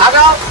打招